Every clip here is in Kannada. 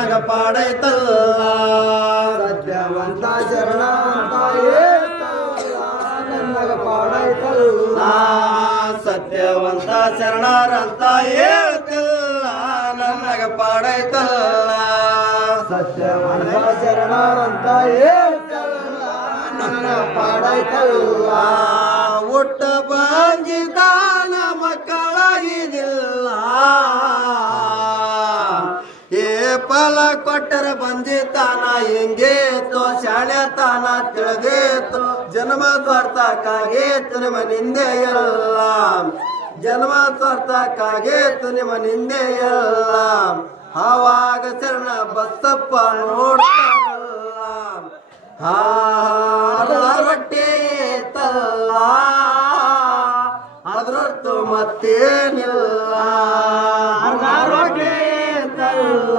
ನನಗ ಪಾಡೈತಲ್ಲ ಸತ್ಯವಂತ ಶರಣ ತಾಯೇತಲ್ಲ ನನಗ ಪಾಡೈತಲ್ಲ ಸತ್ಯವಂತ ಶರಣರಂತ ಹೇಳ್ತಿಲ್ಲ ನನಗ ಪಾಡೈತಲ್ಲ ಸತ್ಯವಂತ ಶರಣರಂತ ಹೇಳ್ತಲ್ಲ ನನಗ ಪಾಡೈತಲ್ಲ ಹುಟ್ಟ ಬಂಜಿದಾನ ಮಕ್ಕಳಾಗಿದಿಲ್ಲ ಏ ಫಲ ಕೊಟ್ಟರ ಬಂಜಿತಾನ ಹೆಂಗೇತೋ ಶಾಣ್ಯತಾನ ತಿಳಿದೇತೋ ಜನ್ಮ ಸ್ವಾರ್ಥಕ್ಕಾಗೇತು ನಿಮ್ಮ ನಿಂದೆ ಎಲ್ಲ ಜನ್ಮ ಸ್ವಾರ್ಥಕ್ಕಾಗೇತು ನಿಮ್ಮ ನಿಂದೆ ಎಲ್ಲ ಆವಾಗ ಶರಣ ಬಸಪ್ಪ ನೋಡ್ತಾನಲ್ಲ ರೊಟ್ಟಿ ತಲ್ಲ ಅದ್ರೊಟ್ಟು ಮತ್ತೇನಿಲ್ಲ ರೊಟ್ಟಿ ತಲ್ಲ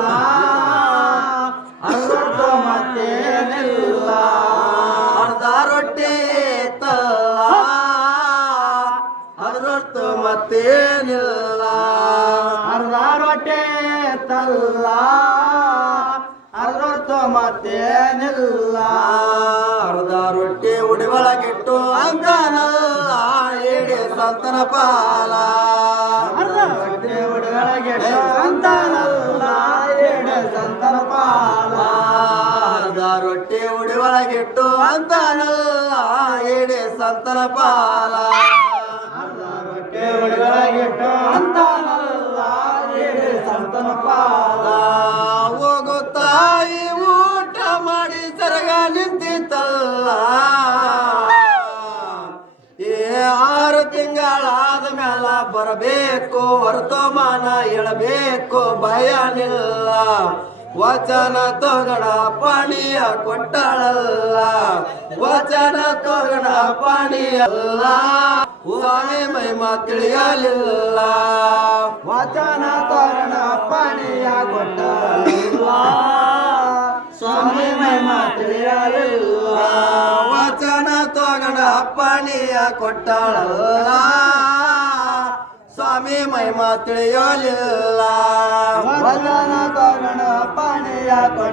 ಅದ್ರೊಟ್ಟು ಮತ್ತೇನಿಲ್ಲ ಅರ್ಧ ರೊಟ್ಟಿ ತಲ್ಲ ಅದ್ರೊಟ್ಟು ಮತ್ತೇನಿಲ್ಲ ಅರ್ಧ ರೊಟ್ಟಿ ತಲ್ಲ ಅದ್ರೊಟ್ಟು ಮತ್ತೇನಿಲ್ಲ ಅರ್ಧ ರೊಟ್ಟಿ ಉಡಿ ಒಳಗಿಟ್ಟು ಅಂತಾನಲ್ಲ ಏಡಿ ಸಂತನ ಪಾಲ ಅರ್ಧ ರೊಟ್ಟಿ ಉಡಿಯೊಳಗೆ ಅಂತಾನಲ್ಲ ಏಡೆ ಸಂತನ ಪಾಲ ಅರ್ಧ ರೊಟ್ಟಿ ಉಡಿ ಒಳಗಿಟ್ಟು ಅಂತಾನಲ್ಲ ಏಡಿ ಸಂತನ ಪಾಲ ಅರ್ಧ ರೊಟ್ಟಿ ಉಡಿಯೊಳಗಿಟ್ಟು ಅಂತಾನಲ್ಲ ಏಡೆ ಸಂತನ ಪಾಲ ಹೋಗು ತಾಯಿ ಊಟ ಮಾಡಿ ಸರಗ ನಿಂತಿತ್ತಲ್ಲ ಏ 6 ತಿಂಗಳಾದ ಮ್ಯಾಲ ಬರಬೇಕು ವರ್ತಮಾನ ಹೇಳಬೇಕು ಭಯನಿಲ್ಲ ವಚನ ತೊಗಣ ಪಾಣಿಯ ಕೊಟ್ಟಳಲ್ಲ ವಚನ ತೊಗಣ ಪಾಣಿಯಲ್ಲ ಸ್ವಾಮಿ ಮಹಿಮಾ ತಿಳಿಯಲಿಲ್ಲ ವಚನ ತೋರಣ ಪಾಣಿಯ ಕೊಟ್ಟಲಿಲ್ಲ ಸ್ವಾಮಿ ಮಹಿಮಾ ತಿಳಿಯಲಿಲ್ಲ ವಚನ ತೊಗಣ ಪಾಣಿಯ ಕೊಟ್ಟಳಲ್ಲ ಸ್ವಾಮಿ ಮಹಿಮಾ ತಿಳಿಯಲಿಲ್ಲ ವಚನ ತೋರಣ ಪಾಣಿಯ